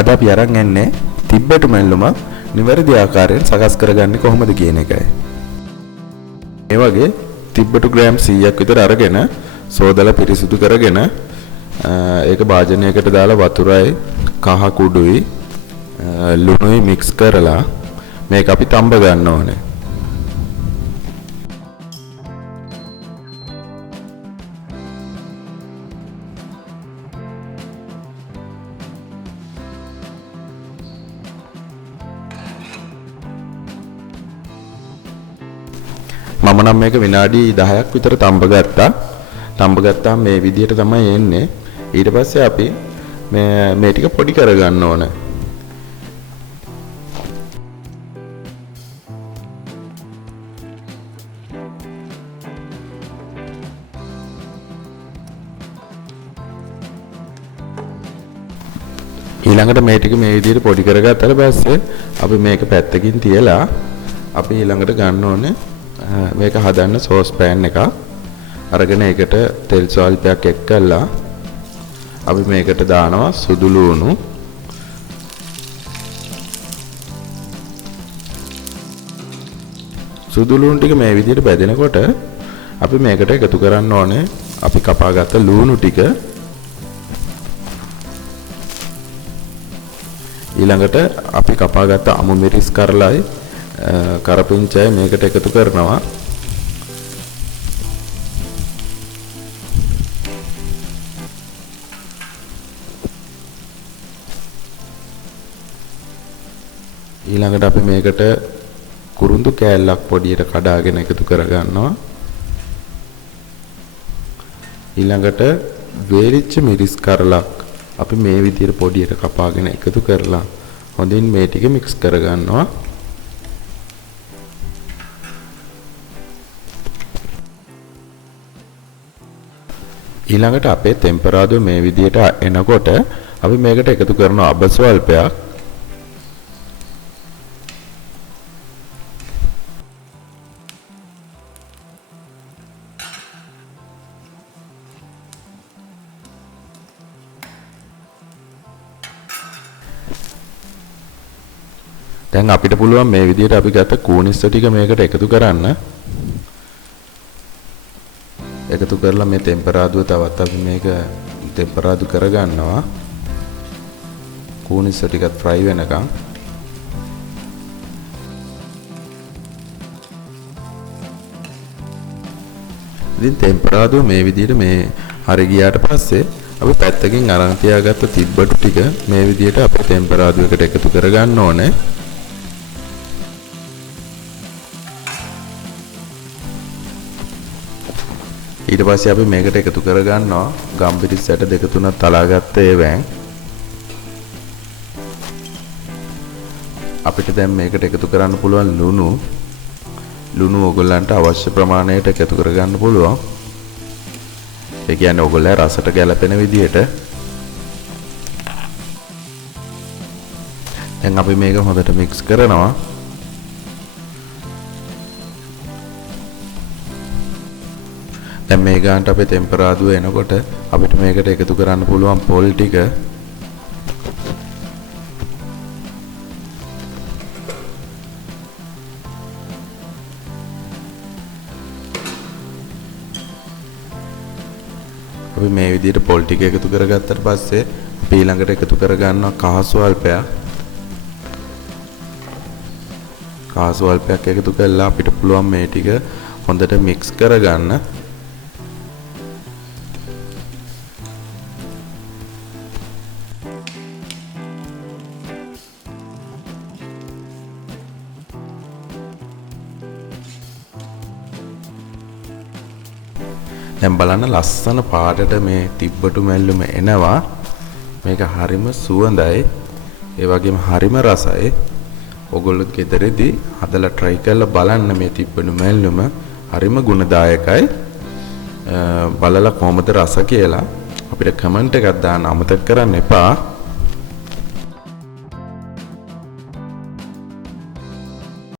අද අපි අරන් යන්නේ තිබ්බටු මැල්ලුම නිවැරදි ආකාරයෙන් සකස් කරගන්නේ කොහොමද කියන එකයි. මේ වගේ තිබ්බටු ග්‍රෑම් 100ක් විතර අරගෙන සෝදලා පිරිසිදු කරගෙන ඒක භාජනයකට දාලා වතුරයි කහ කුඩුයි ලුණුයි මික්ස් කරලා මේක අපි තඹ ගන්න ඕනේ. මම නම් මේක විනාඩි 10ක් විතර තඹ ගත්තා. තඹ ගත්තාම මේ විදිහට තමයි එන්නේ. ඊට පස්සේ අපි මේ ටික පොඩි කරගන්න ඕන. ඊළඟට මේ ටික මේ විදිහට පොඩි කරගත්තාට පස්සේ අපි මේක පැත්තකින් තියලා අපි ඊළඟට ගන්න ඕනේ මේක හදන්න සෝස් පෑන් එකක් අරගෙන ඒකට තෙල් ස්වල්පයක් එක්කලා අපි මේකට දානවා සුදු ලුණු ටික මේ විදිහට බෙදෙනකොට අපි මේකට එකතු කරන්න ඕනේ අපි කපාගත්ත ලුණු ටික ඊළඟට අපි කපාගත්ත අමු මිරිස් කරලයි කරපිංචයි මේකට එකතු කරනවා. ඊළඟට අපි මේකට කුරුඳු කෑල්ලක් පොඩියට කඩාගෙන එකතු කරගන්නවා. ඊළඟට වේලිච්ච මිරිස් කරලක් අපි මේ විදිහට පොඩියට කපාගෙන එකතු කරලා හොඳින් මේ ටික මික්ස් කරගන්නවා. ඊළඟට අපේ ටෙම්පරාදුව මේ විදිහට එනකොට අපි මේකට එකතු කරන අබ ස්වල්පයක් දැන් අපිට පුළුවන් මේ විදිහට අපි ගත්ත කූනිස්ස ටික මේකට එකතු කරන්න. එකතු කරලා මේ ටෙම්පරාදුව තවත් අපි මේක ටෙම්පරාදු කරගන්නවා. කූනිස්ස ටිකත් ෆ්‍රයි වෙනකම්. ඉතින් ටෙම්පරාදුව මේ විදිහට මේ හරි ගියාට පස්සේ අපි පැත්තකින් අරන් තියාගත්ත තිබ්බටු ටික මේ විදිහට අපේ ටෙම්පරාදුවකට එකතු කරගන්න ඕනේ. ඊට පස්සේ අපි මේකට එකතු කරගන්නවා ගම්පිරිස් ඇට දෙක තුනක් තලාගත්ත ඒවැන්. අපිට දැන් මේකට එකතු කරන්න පුළුවන් ලුණු ඔයගොල්ලන්ට අවශ්‍ය ප්‍රමාණයට එකතු කරගන්න පුළුවන්. ඒ කියන්නේ ඔයගොල්ලෝ රසට ගැලපෙන විදිහට. දැන් අපි මේක හොඳට මික්ස් කරනවා. දැන් මේ ගානට අපේ ටෙම්පරාදුව එනකොට අපිට මේකට එකතු කරන්න පුළුවන් පොල් ටික. අපි මේ විදිහට පොල් ටික එකතු කරගත්තට පස්සේ අපි ඊළඟට එකතු කරගන්නවා කහ ස්වල්පයක්. කහ ස්වල්පයක් එකතු කළා අපිට පුළුවන් මේ ටික හොඳට මික්ස් කරගන්න. දැන් බලන්න ලස්සන පාටට මේ තිබ්බටු මැල්ලුම එනවා. මේක හරිම සුවඳයි. ඒ වගේම හරිම රසයි. ඔයගොල්ලෝ ගෙදරදී හදලා try කරලා බලන්න මේ තිබ්බටු මැල්ලුම හරිම ගුණදායකයි. බලලා කොහොමද රස කියලා අපිට කමෙන්ට් එකක් දාන්න අමතක කරන්න එපා.